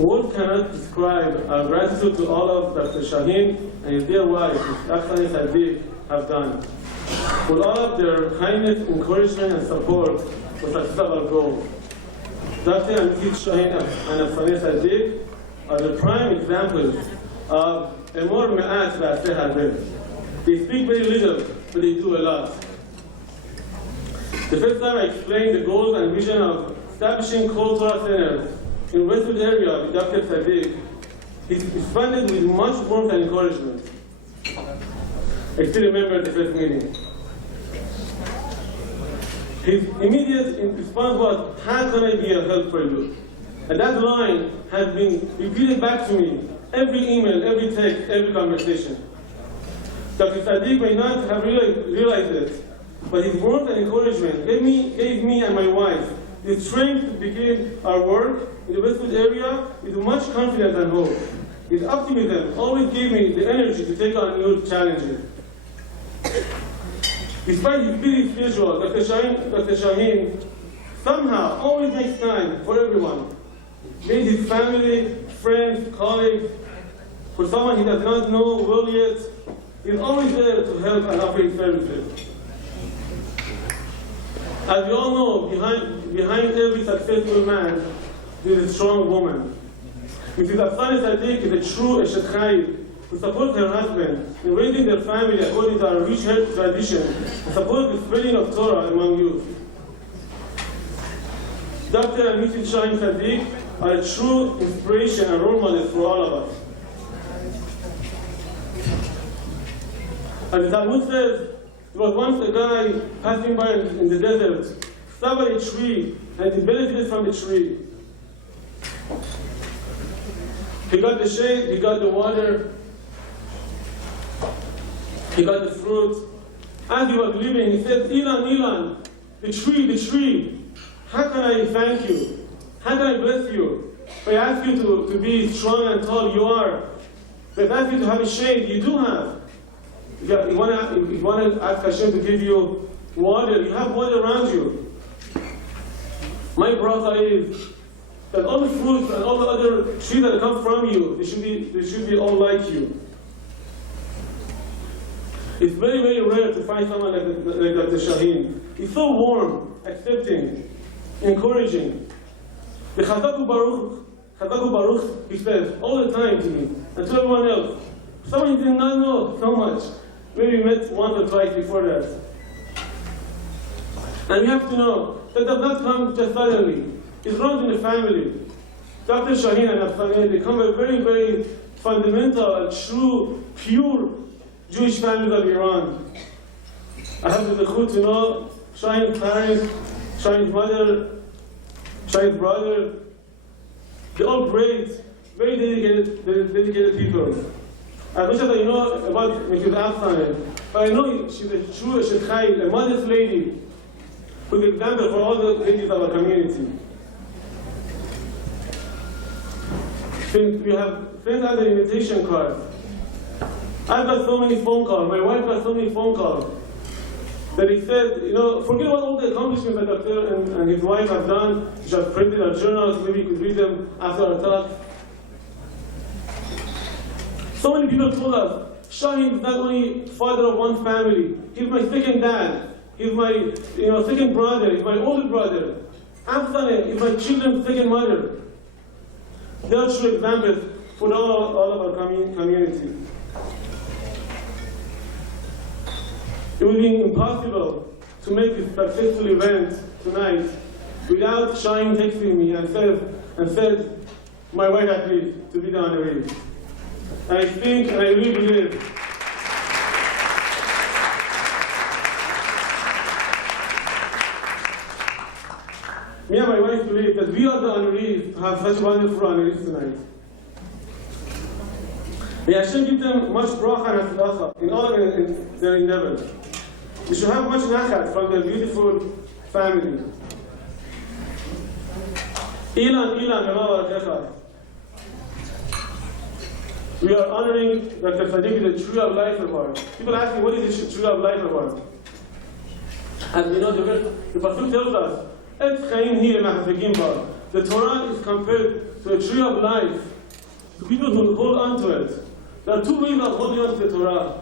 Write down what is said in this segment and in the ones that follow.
Words cannot describe our gratitude to all of Dr. Shahin and his dear wife, Shahin Sadik, have done. For all of their kindness, encouragement, and support for success of our goal. Dr. and Mrs. Shahin and Shahin Sadik are the prime examples of a more me'at ba'aseh harbeh. They speak very little, but they do a lot. The first time I explained the goals and vision of establishing Kol Torah Center in Westwood area with Dr. Sadik, he responded with much warmth and encouragement. I still remember the first meeting. His immediate response was, "How can I be of help for you?" And that line has been repeated back to me every email, every text, every conversation. Dr. Sadik may not have realized it, but his warmth and encouragement gave me and my wife the strength to begin our work in the Westwood area with much confidence and hope. His optimism always gave me the energy to take on new challenges. Despite his busy schedule, Dr. Shahin somehow always makes time for everyone. Be it his family, friends, colleagues, for someone he does not know well yet, he's always there to help and offer his services. As we all know, behind every successful man, there is a strong woman. Mrs. Shahin Sadik is a true Eshet Chayil who supports her husband in raising their family according to our rich tradition and supports the spreading of Torah among youth. Dr. and Mrs. Shahin Sadik are a true inspiration and role models for all of us. As the Talmud says, there was once a guy passing by in the desert, sat by a tree, and he benefited from the tree. He got the shade, he got the water, he got the fruit. As he was leaving, he said, Ilan, the tree, how can I thank you? How can I bless you? If I ask you to be strong and tall, you are. If I ask you to have a shade, you do have. If you want to ask Hashem to give you water, you have water around you. My bracha is that all the fruits and all the other trees that come from you, they should be all like you. It's very, very rare to find someone like Dr. Shahin. He's so warm, accepting, encouraging. The Chazak Baruch, he says all the time to me and to everyone else. Someone did not know so much. Maybe we met once or twice before that. And we have to know that does not come just suddenly. It runs in the family. Dr. Shahin and Afsane become a very, very fundamental and true, pure Jewish family of Iran. I have the zechut to know Shahin's parents, Shahin's mother, Shahin's brother. They're all great, very dedicated people. As much as I know about Mrs. Afsane, but I know she's a true Eshet Chayil, a modest lady, who's an example for all the ladies of our community. Since we have sent out the invitation card, I've got so many phone calls, my wife got so many phone calls, that he said, forget about all the accomplishments that Dr. and his wife have done. She has printed our journals, maybe you could read them after our talk. So many people told us, Shahin is not only father of one family, he's my second dad, he's my second brother, he's my older brother. Afsane is my children's second mother. They are true examples for all of our community. It would be impossible to make this successful event tonight without Shahin texting me and said, my wife agreed to be the honoree. And I think, and I really believe, me and my wife believe that we are the honorees to have such wonderful honorees tonight. May Hashem give them much bracha and atzlacha in all of their endeavors. We should have much nachat from their beautiful family. Ilan, we are honoring Dr. Sadik with the Tree of Life Award. People ask me, what is the Tree of Life Award? And the Pasuk tells us, the Torah is compared to a tree of life, to people who hold on to it. There are two ways of holding on to the Torah.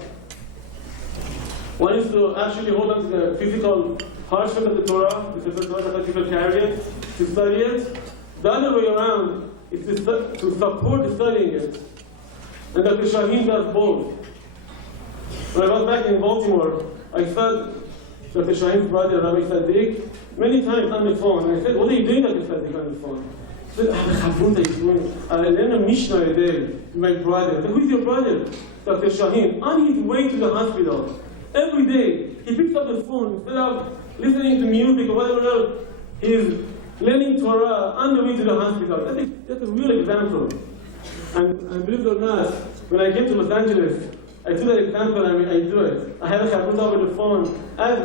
One is to actually hold on to the physical hardship of the Torah, the Torah that people carry it, to study it. The other way around is to support studying it. And Dr. Shahin does both. When I was back in Baltimore, I saw Dr. Shahin's brother, Shahin Sadik, many times on the phone. And I said, what are you doing, Dr. Sadik, on the phone? He said, I learn a Mishnah a day, my brother. I said, who is your brother? Dr. Shahin. On his way to the hospital, every day, he picks up the phone. Instead of listening to music or whatever else, he's learning Torah on the way to the hospital. That's a real example. And believe it or not, when I came to Los Angeles, I took that example and I do it. I had a chabruta over the phone. As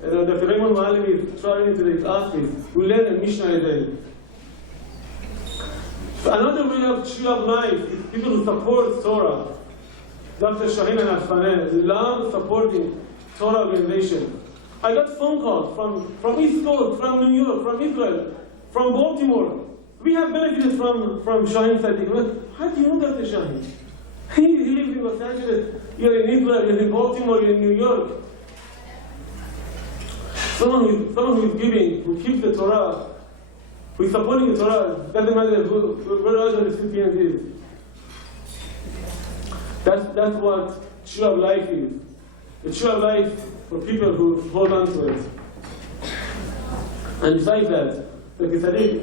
Dr. Raymond Ma'alevi is traveling to his office, we learn a Mishnah a day. So another way of tree of life is people who support Torah. Dr. Shahin and Asfaneh love supporting Torah organization. I got phone calls from East Coast, from New York, from Israel, from Baltimore. We have benefited from Shahin Sadik. How do you know Dr. Shahin? He lives in Los Angeles, you're in Israel, you're in Baltimore, you're in New York. Someone who is giving, who keeps the Torah, who is supporting the Torah, doesn't matter where other recipient is. That's what tree of life is. The tree of life for people who hold on to it. And besides that, Dr. Sadik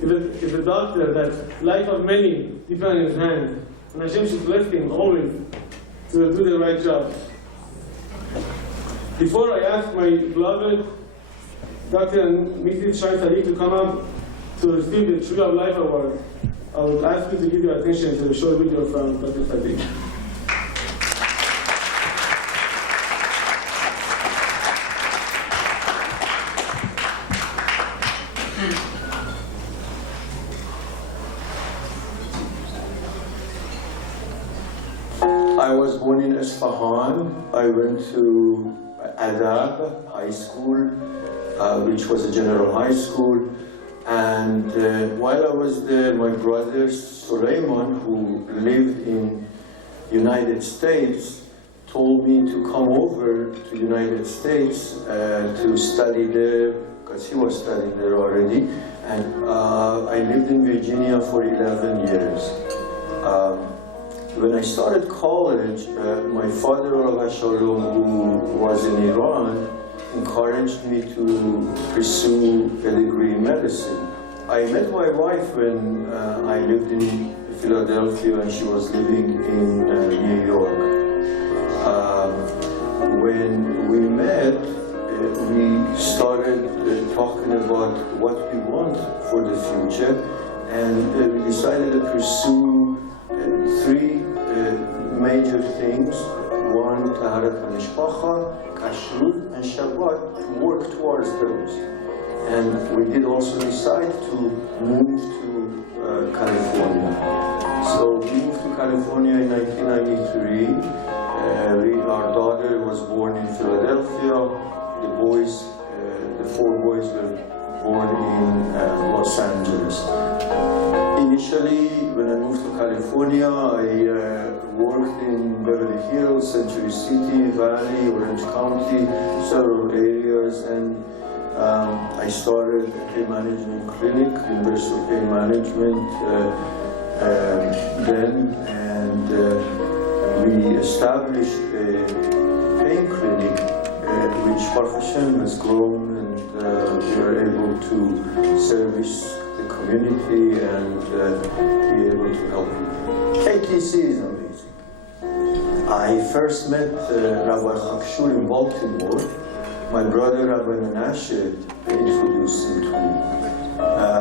is a doctor that life of many depend on his hand. And Hashem should bless him always to do the right job. Before I ask my beloved Dr. and Mrs. Shahin Sadik to come up to receive the Tree of Life Award, I would ask you to give your attention to the short video from Dr. Sadik. I was born in Isfahan. I went to Adab High School, which was a general high school. And while I was there, my brother Suleiman, who lived in United States, told me to come over to United States to study there, because he was studying there already. And I lived in Virginia for 11 years. When I started college, my father, Rav Shalom, who was in Iran, encouraged me to pursue a degree in medicine. I met my wife when I lived in Philadelphia and she was living in New York. When we met, we started talking about what we want for the future, and we decided to pursue three major things. One, Taharat HaMishpacha, Kashrut, and Shabbat, to work towards those. And we did also decide to move to California. So we moved to California in 1993. Our daughter was born in Philadelphia. The four boys were born in Los Angeles. Initially, when I moved to California, I worked in Beverly Hills, Century City, Valley, Orange County, several areas, and I started a pain management clinic, Universal Pain Management, then, and we established a pain clinic, which Baruch Hashem has grown, and we are able to service the community and be able to help people. KTC is amazing. I first met Rabbi Chakshur in Baltimore. My brother Rabbi Menashe introduced him to me.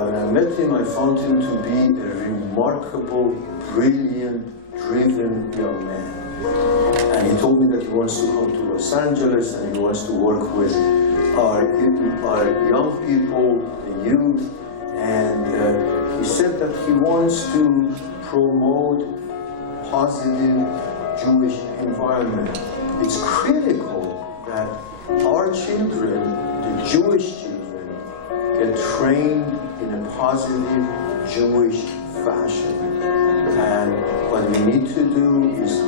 When I met him, I found him to be a remarkable, brilliant, driven young man. And he told me that he wants to come to Los Angeles and he wants to work with our young people, the youth, and he said that he wants to promote positive Jewish environment. It's critical that our children, the Jewish children, get trained in a positive Jewish fashion. And what we need to do is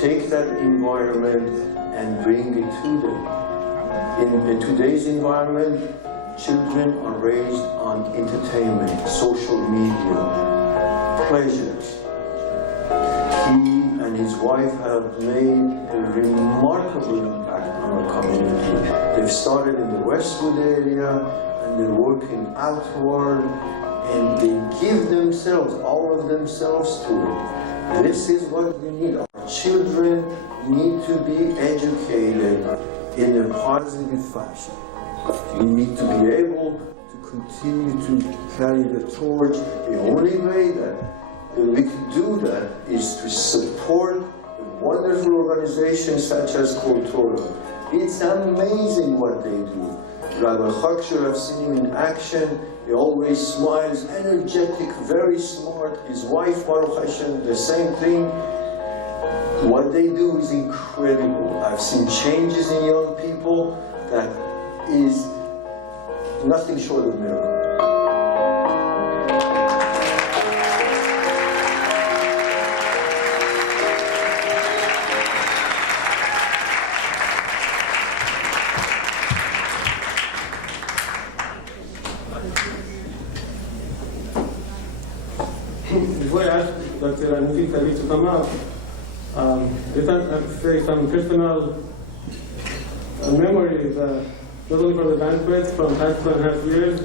take that environment and bring it to them. In today's environment, children are raised on entertainment, social media, pleasures. He and his wife have made a remarkable impact on our community. They've started in the Westwood area, and they're working outward, and they give themselves, all of themselves to it. This is what we need. Our children need to be educated in a positive fashion. We need to be able to continue to carry the torch. The only way that we can do that is to support a wonderful organizations such as Kol Torah. It's amazing what they do. Rabbi Chaksher, I've seen him in action. He always smiles, energetic, very smart. His wife, Baruch Hashem, the same thing. What they do is incredible. I've seen changes in young people that is nothing short of miracle. Before I ask Dr. Shahin Sadik to come up, I have to say some personal memories, not only for the banquet from past 2.5 years.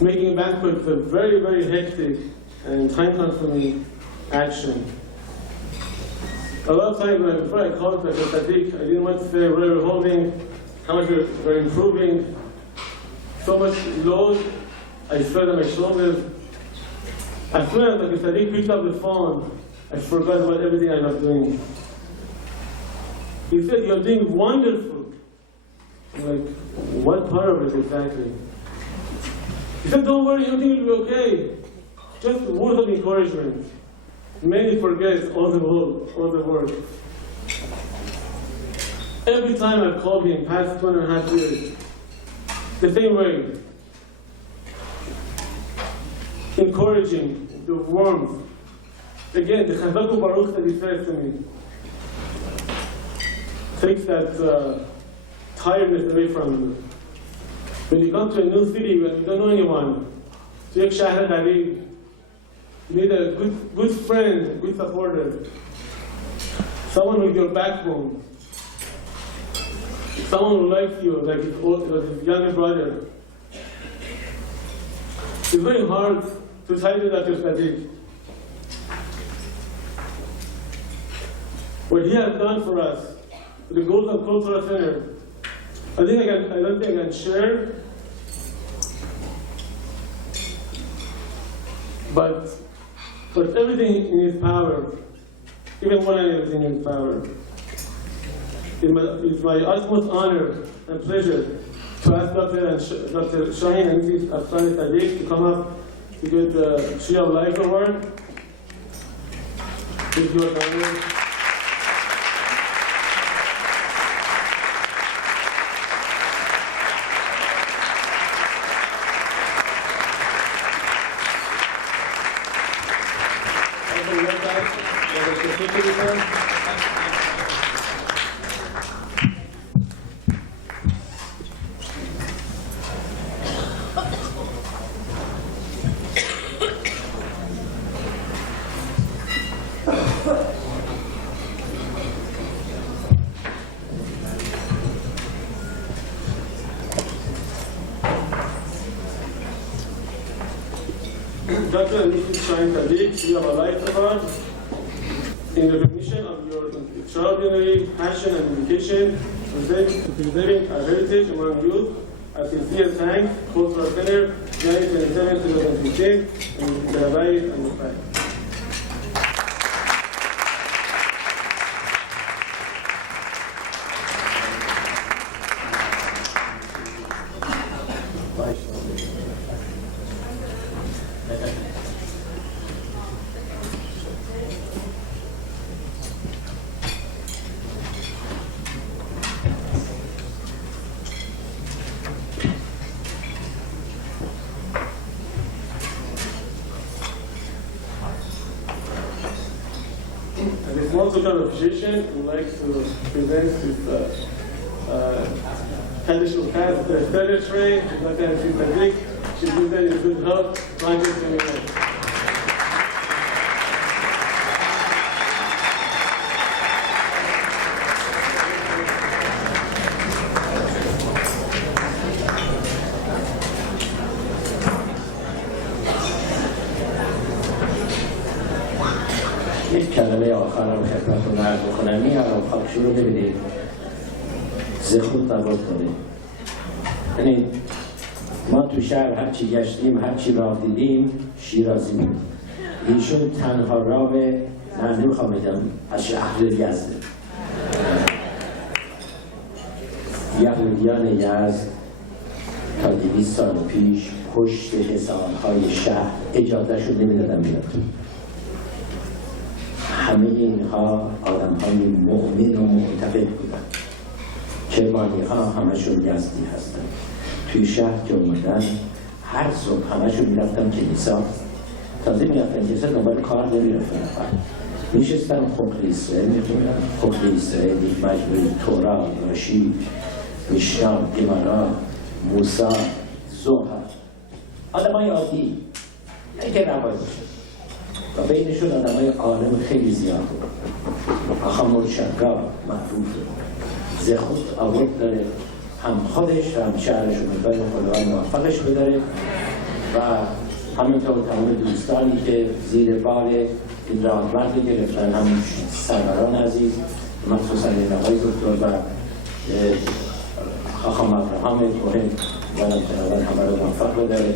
Making a banquet is a very, very hectic and time-consuming action. A lot of times before I called Dr. Sadik, I didn't want to say where we're holding, how much we're improving. So much load, I spread on my shoulders. As soon as Dr. Sadik picked up the phone, I forgot about everything I was doing. He said, "You're doing wonderful." I'm like, what part of it exactly? He said, "Don't worry, everything will be okay." Just words of encouragement. Many forget all the work. Every time I've called him past 2.5 years, the same way. Encouraging, the warmth. Again, the Chazak Baruch that he says to me takes that tiredness away from you. When you come to a new city, when you don't know anyone, to your Shahin Sadik, you need a good friend, a good supporter, someone with your backbone, someone who likes you like his younger brother. It's very hard to title Dr. Sadik. What he has done for us, the goals of Kol Torah Center, I don't think I can share, but everything in his power, even more than everything in his power. It's my utmost honor and pleasure to ask Dr. Shahin Sadik to come up to get the Tree of Life Award. Thank you, honor. Dr. and Mrs. Shahin Sadik, Tree of Life Award, in recognition of your extraordinary passion and dedication to preserving our heritage among youth. Our sincere thanks, Kol Torah Center, 1927-2015, and the Rabbi and the Flag. small token of appreciation, we'd like to present this Kaddish Ukaz, the third tray, Shahin Sadik. She's been there in good health. Banquet to یک کلمه آخرم خدمتتون عرض بکنم. این عرب خاکشور رو ببینید ز خود نبود کنید. یعنی ما تو شهر هرچی گشتیم هرچی راه دیدیم شیرازی بود. ایشون تنها راه من نمیخوام بگم از شهر یزد، یهودیان یزد تا 200 سال پیش پشت حصارهای شهر اجازهشون نمیدادن بیاد. همه اینها آدم‌های مؤمن و معتقد بودن. کرمانی‌ها همشون یزدی هستن. توی شهر که اومدن هر صبح همشون میرفتن کلیسا. تازه میرفتن کلیسا دنبال کار نمیرفتن. میشستن حکم اسرائیل میخوندن. حکم اسرائیل یک مجموعه تورا، راشی، میشنا، گمارا، موسی، زهر. آدمای عادی، نه که ربای باشه. و بینشون آدمای عالم خیلی زیاد بود. آخا مرشدگاه معروفه. ز خود آورد داره، هم خودش هم شهرش رو می‌کنه خداوند موفقش بداره و همینطور تمام دوستانی که زیر بار این راهبرد گرفتن، هم سروران عزیز، مخصوصا این آقای دکتر و خاخام ابراهام مهم و خداوند همه رو موفق بداره.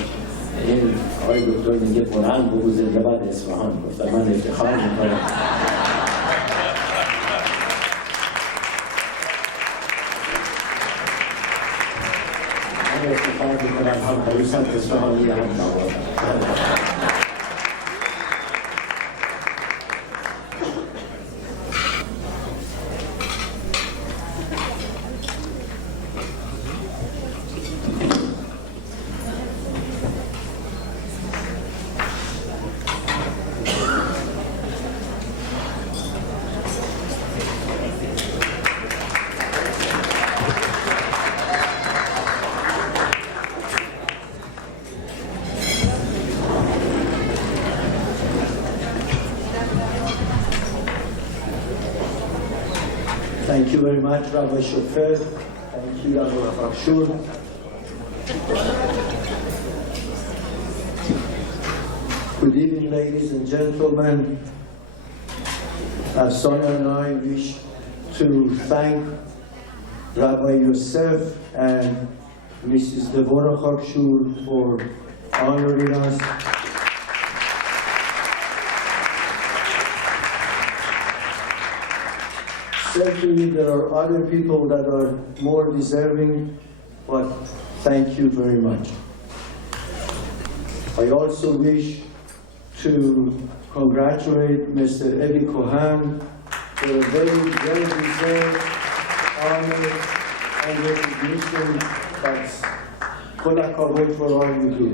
این آقای دکتر میگه بلند بگو زنده باد اصفهان. گفتم من افتخار میکنم. من افتخار میکنم هم پریسان اصفهانی هم نواب. Thank you very much, Rabbi Shofet. Thank you, Rabbi Chakshur. Good evening, ladies and gentlemen. Sonia and I wish to thank Rabbi Yosef and Mrs. Deborah Chakshur for honoring us. Certainly there are other people that are more deserving, but thank you very much. I also wish to congratulate Mr. Eli Cohen for a very well-deserved honor and recognition. That's kol hakavod for all you do.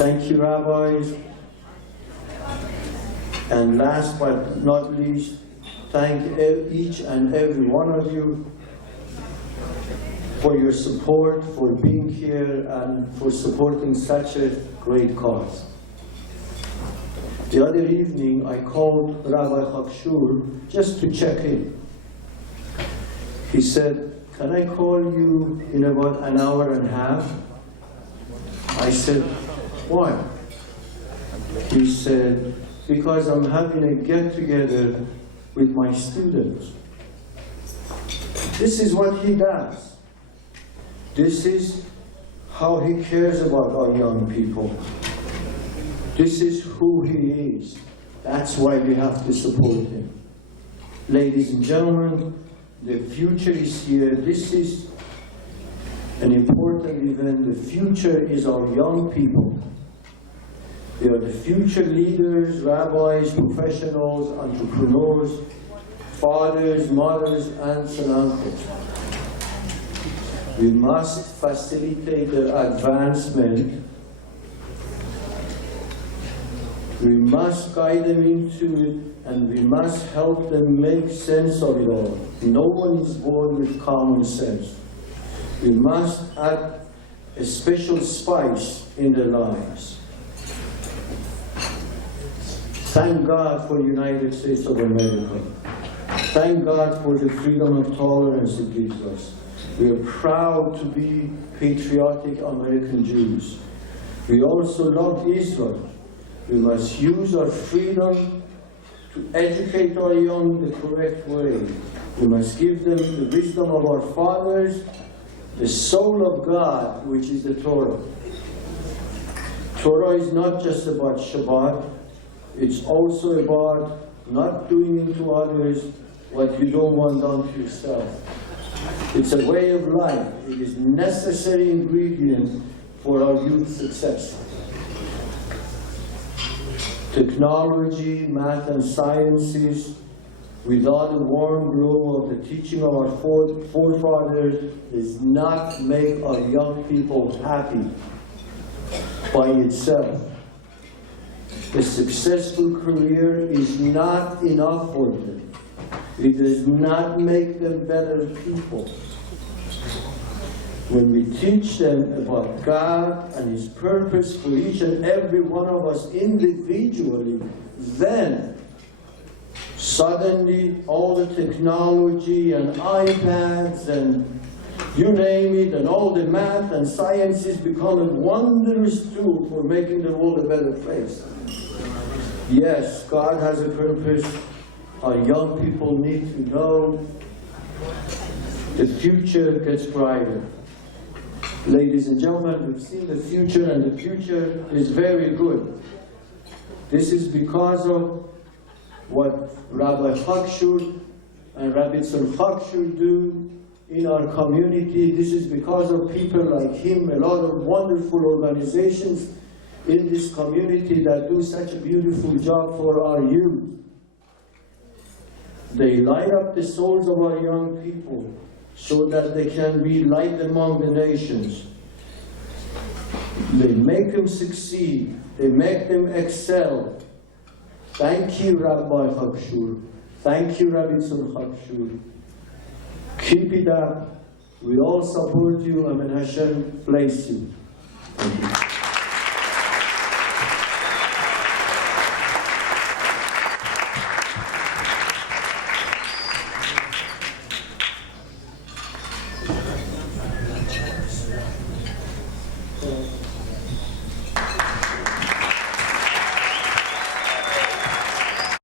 Thank you, rabbis. And last but not least, thank each and every one of you for your support, for being here, and for supporting such a great cause. The other evening, I called Rabbi Chakshur just to check in. He said, "Can I call you in about an hour and a half?" I said, "Why?" He said, "Because I'm having a get-together with my students." This is what he does. This is how he cares about our young people. This is who he is. That's why we have to support him. Ladies and gentlemen, the future is here. This is an important event. The future is our young people. They are the future leaders, rabbis, professionals, entrepreneurs, fathers, mothers, aunts, and uncles. We must facilitate their advancement We must guide them into it, and we must help them make sense of it all. No one is born with common sense. We must add a special spice in their lives. Thank God for the United States of America. Thank God for the freedom of tolerance it gives us. We are proud to be patriotic American Jews. We also love Israel. We must use our freedom to educate our young the correct way. We must give them the wisdom of our fathers, the soul of God, which is the Torah. Torah is not just about Shabbat, it's also about not doing unto others what you don't want done to yourself. It's a way of life. It is a necessary ingredient for our youth success. Technology, math, and sciences, without the warm glow of the teaching of our forefathers, does not make our young people happy by itself. A successful career is not enough for them. It does not make them better people. When we teach them about God and His purpose for each and every one of us individually, then suddenly all the technology and iPads and you name it, and all the math and sciences become a wondrous tool for making the world a better place. Yes, God has a purpose. Our young people need to know the future gets brighter. Ladies and gentlemen, we've seen the future, and the future is very good. This is because of what Rabbi Hakshur and Rabbi Tzur Hakshur do in our community. This is because of people like him, a lot of wonderful organizations in this community that do such a beautiful job for our youth. They light up the souls of our young people so that they can be light among the nations. They make them succeed. They make them excel. Thank you, Rabbi Hakshur. Thank you, Rabbi Tzur Hakshur. Keep it up. We all support you, and may Hashem bless you. Thank you.